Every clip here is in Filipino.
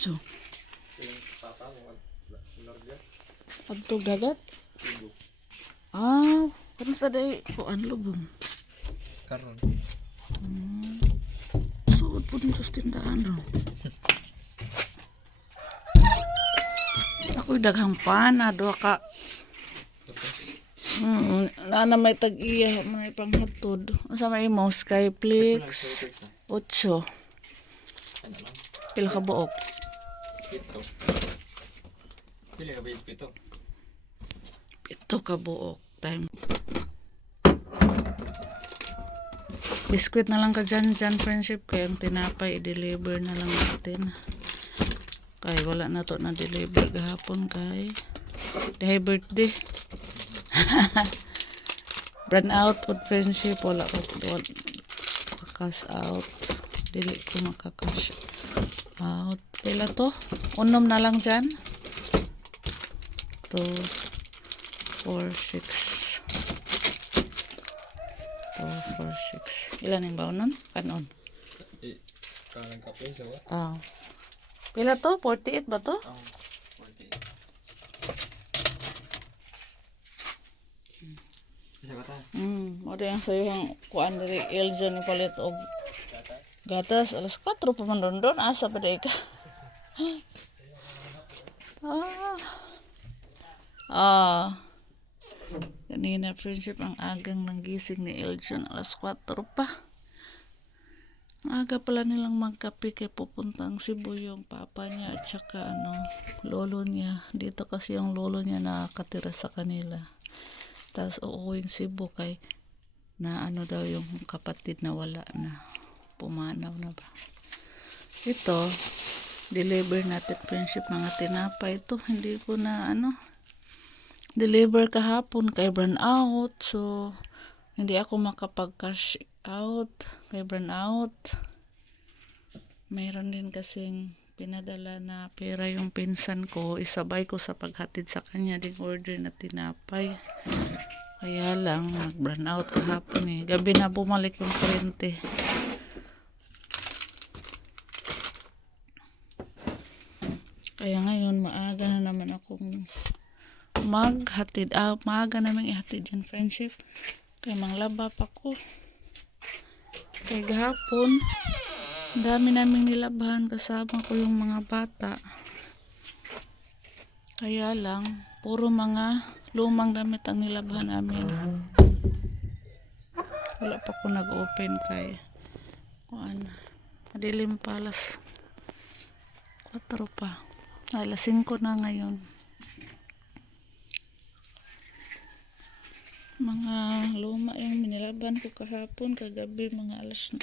Unso? Pagtog dagat? Ah, parang sa day kuan lubong. Karon. Suot po din sa tindahan ro. Ako'y daghang pana, duha ka. Nana may tag-iya, may panghatod. Asa may mo, Skyflix, 8. Ano lang? Pila ka buok. Pito. Pili ka ba yung pito? 7 ka buok. Time. Biskwit na lang ka dyan, friendship. Kaya ang tinapay, i-deliver na lang natin. Kaya wala na to na deliver gahapon kay day birthday. Run out of friendship. Wala ko kakas out. Dili ko makakash out. Pila to? Unom na lang dyan. 2, 4, 6. 2, 4, 6. Ilan yung baunon? Kanon? Kanang kape sa ba? Ah. Pila to? 48 ba to? Oo. 48. Isa ka ta? Mo din ang sayo ang kuan diri Eljon ni palit og gatas. Alas 4 pa man doon. Asa pa day ka? Kanina friendship ang agang nang gising ni Eljon. Alas 4 pa. Ang aga pala nilang magkape kay pupuntang Cebu yung papa niya at saka lolo niya. Dito kasi yung lolo niya nakatira sa kanila. Tapos uuwing Cebu kay na daw yung kapatid na wala na. Pumanaw na ba. Ito, deliver natin friendship mga tinapay ito. Hindi ko na deliver kahapon kay burn out. So, hindi ako makapag-cash out kay burn out. Mayroon din kasing pinadala na pera yung pinsan ko. Isabay ko sa paghatid sa kanya ding order na tinapay. Kaya lang, nag-burn out kahapon eh. Gabi na bumalik yung kurente. Kaya ngayon, maaga na naman akong maghatid. Maaga namin ihatid yung friendship. Kaya manglaba pa ko. Kaya gahapon, dami naming nilabhan kasama ko yung mga bata. Kaya lang, puro mga lumang damit ang nilabhan namin. Wala pa ko nag-open kay madilim pa alas 4 pa. Alas 5 na ngayon. Mga luma yung minilaban ko kahapon, kagabi mga alas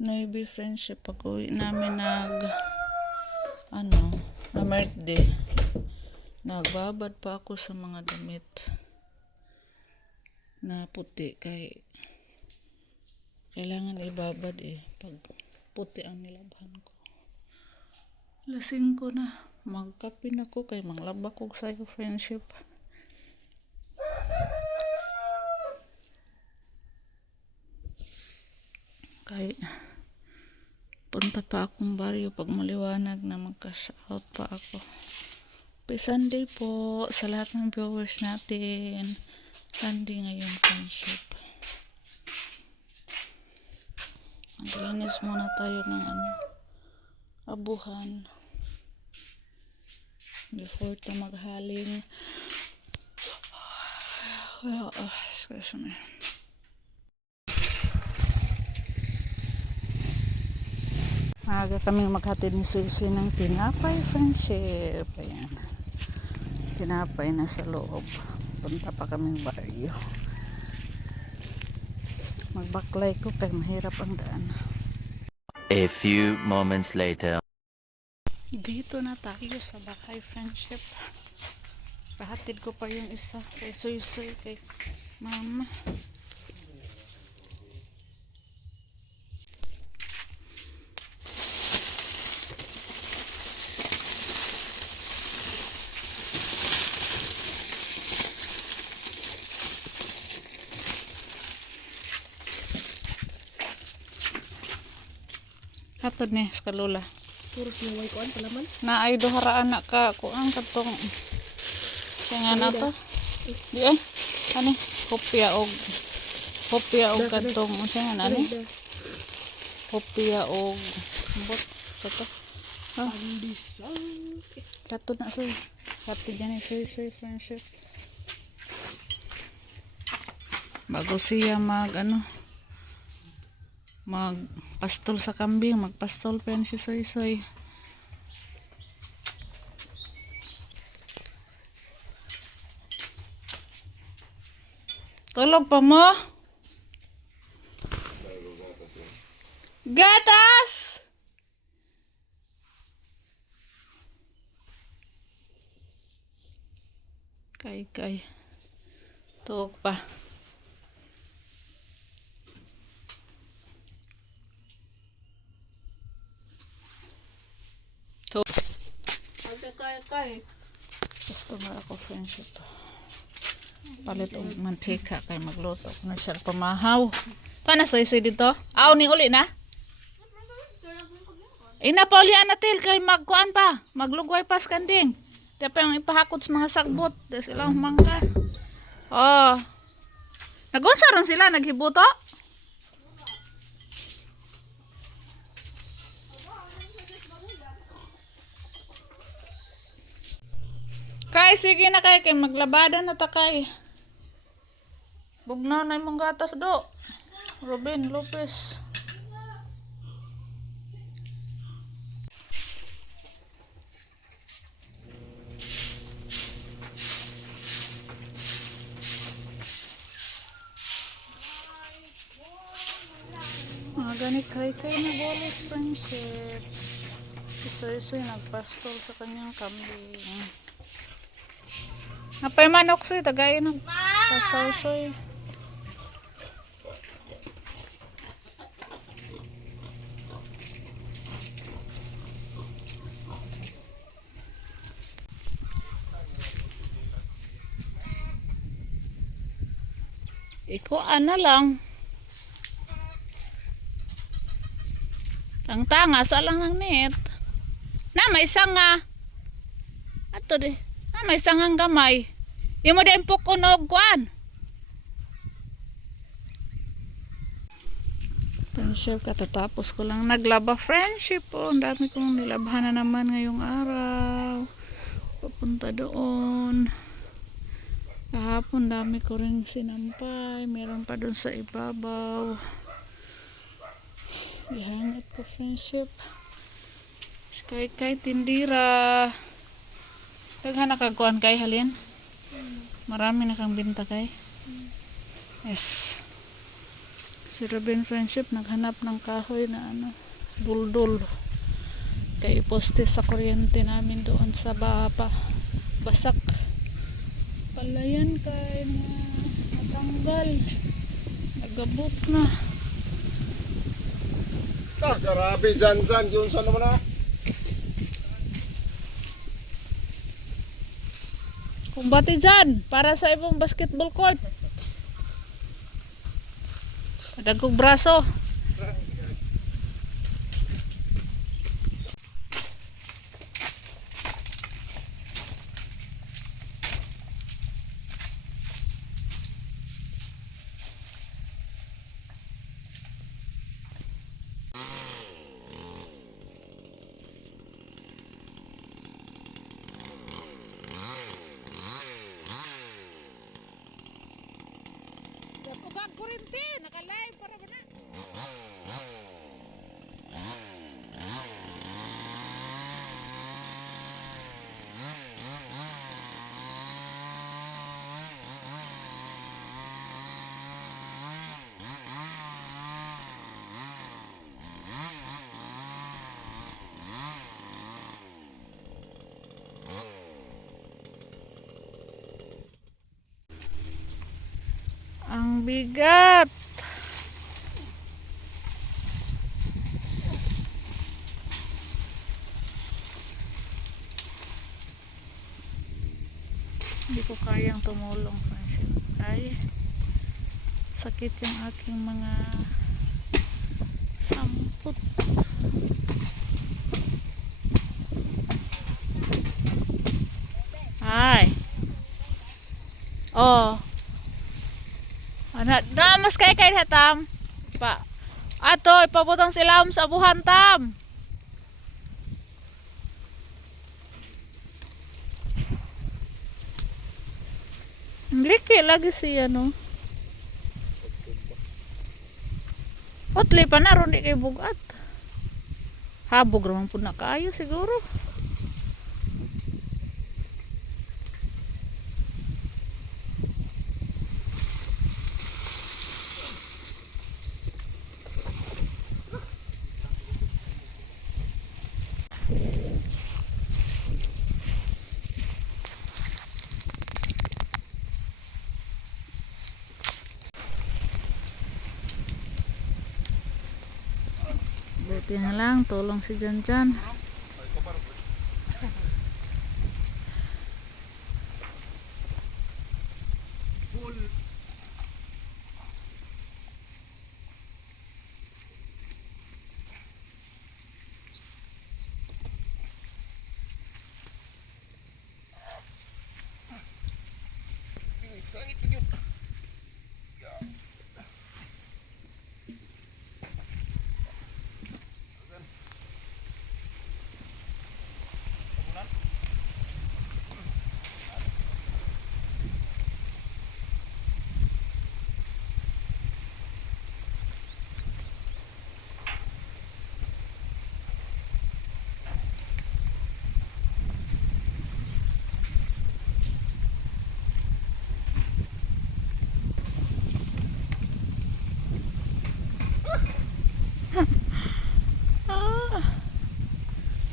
9 friendship ako namin na birthday. Nagbabad pa ako sa mga damit na puti kay kailangan ibabad pag puti ang nilabhan ko. Alas 5 na. Magkape na ko kay manglaba ko sa friendship. Kay punta pa akong baryo pag maliwanag na magka-cash out pa ako. Happy Sunday po sa lahat ng viewers natin. Sunday ngayon friendship. Maglinis muna tayo ng abuhan before ito maghaling. Excuse me. Maaga kaming maghatid ni Susi ng tinapay friendship. Ayan. Tinapay na sa loob. Punta pa kaming baryo. Magbaklay ko kaya mahirap ang daan. A few moments later. Dito na tayo sa Bakay friendship. Pahatid ko pa yung isa kay Suy kay mama. Hatod ni sa kalula. Puro kiway ko palaman. Na ay duhara anak ka kuang katong kaya na to. Di ay ani kopya og katong unsa nga ani? Kopya og bot kato. Ah, kato na soy. Kato dyan soy friendship. Bago siya mag pastol sa kambing, magpastol pa yan si soy. Tulog pa mo? Gatas! Kay. Tulog pa. Kay. Gusto nga ako friendship. Palit og mantika kay magluto na siya pamahaw. Kana soy dito? Aw ni uli na? Ina pa uli anatil kay magkuan pa, maglugway pas kanding. Di pa yung ipahakot sa mga sagbot, di sila humangka. Oh. Nagunsa ron sila naghibuto? Kay sige na kay maglabada na ta kay. Bugnaw na imong gatas do. Robin Lopez. Gani kay na bolis friendship. Isa nagpastol sa kanyang kambing. Napay manok soy tagay ng pasaw soy. Iko ana lang. Tanga sa lang ng net. Na may sanga. Ato di. Na may sangang gamay. Imo din po kunog kuan. Friendship katatapos ko lang naglaba friendship po. Ang dami kong nilabhan na naman ngayong araw. Papunta doon. Kahapon dami ko rin sinampay. Meron pa doon sa ibabaw. Ihangit ko friendship. Kay tindira. Daghan nakagkuan kay halin. Marami na kang binta kay. Yes. Si Robin friendship naghanap ng kahoy na duldul. Kay iposte sa kuryente namin doon sa basak. Palayan kay matanggal. Nagabot na. Grabe dyan. Yun saan naman na? Kung bati dyan, para sa ibang basketball court. Dagkog braso. Tukag kurente, naka-live para ba na? Ang bigat. Hindi ko kayang tumulong friendship. Ay, sakit yung aking mga sampot. Oh. Ana, na mas kay hatam. Pa. Ato ipabutang silam sa abuhan tam. Liki lagi siya no. Otli pa na ron di kay bugat. Habog raman po na kayo siguro. Buti na lang, tulong si Janjan.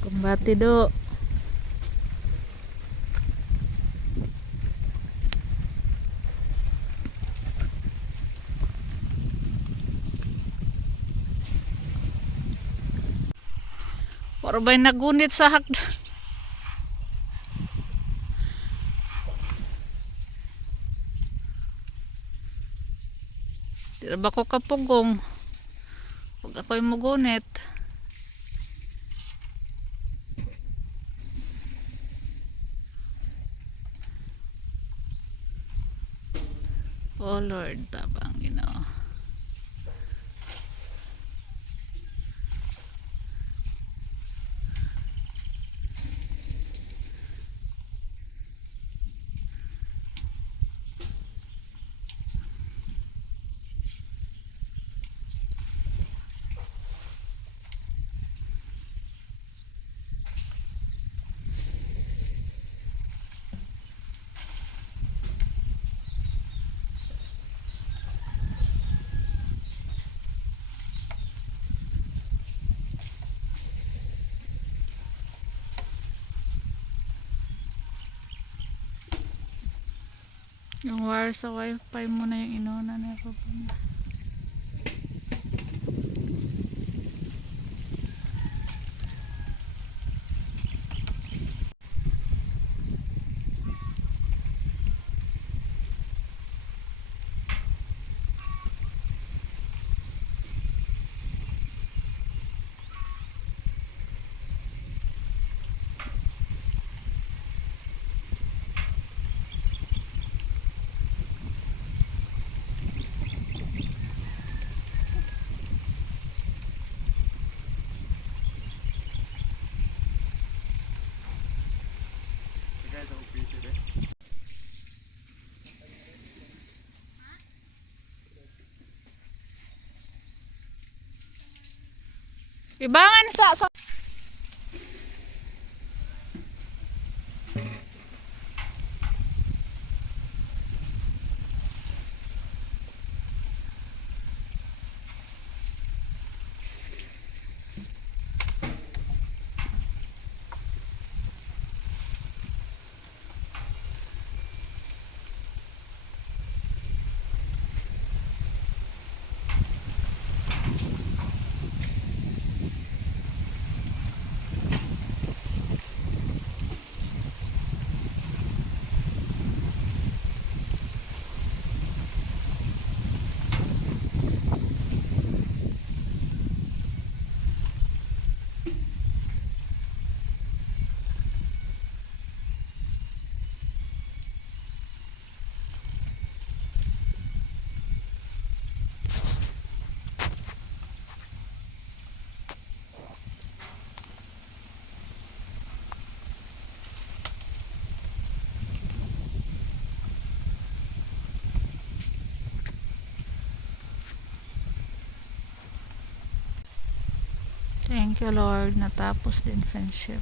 Kumbati do. Para ba'y nagunit sa hagdan? Di ba ko kapugong? Huwag ako'y mugunit. Oh Lord, tabang Ginoo. Yung wire sa wifi mo na yung inuna na Ruben. Ibangan sa Thank you Lord, natapos din friendship.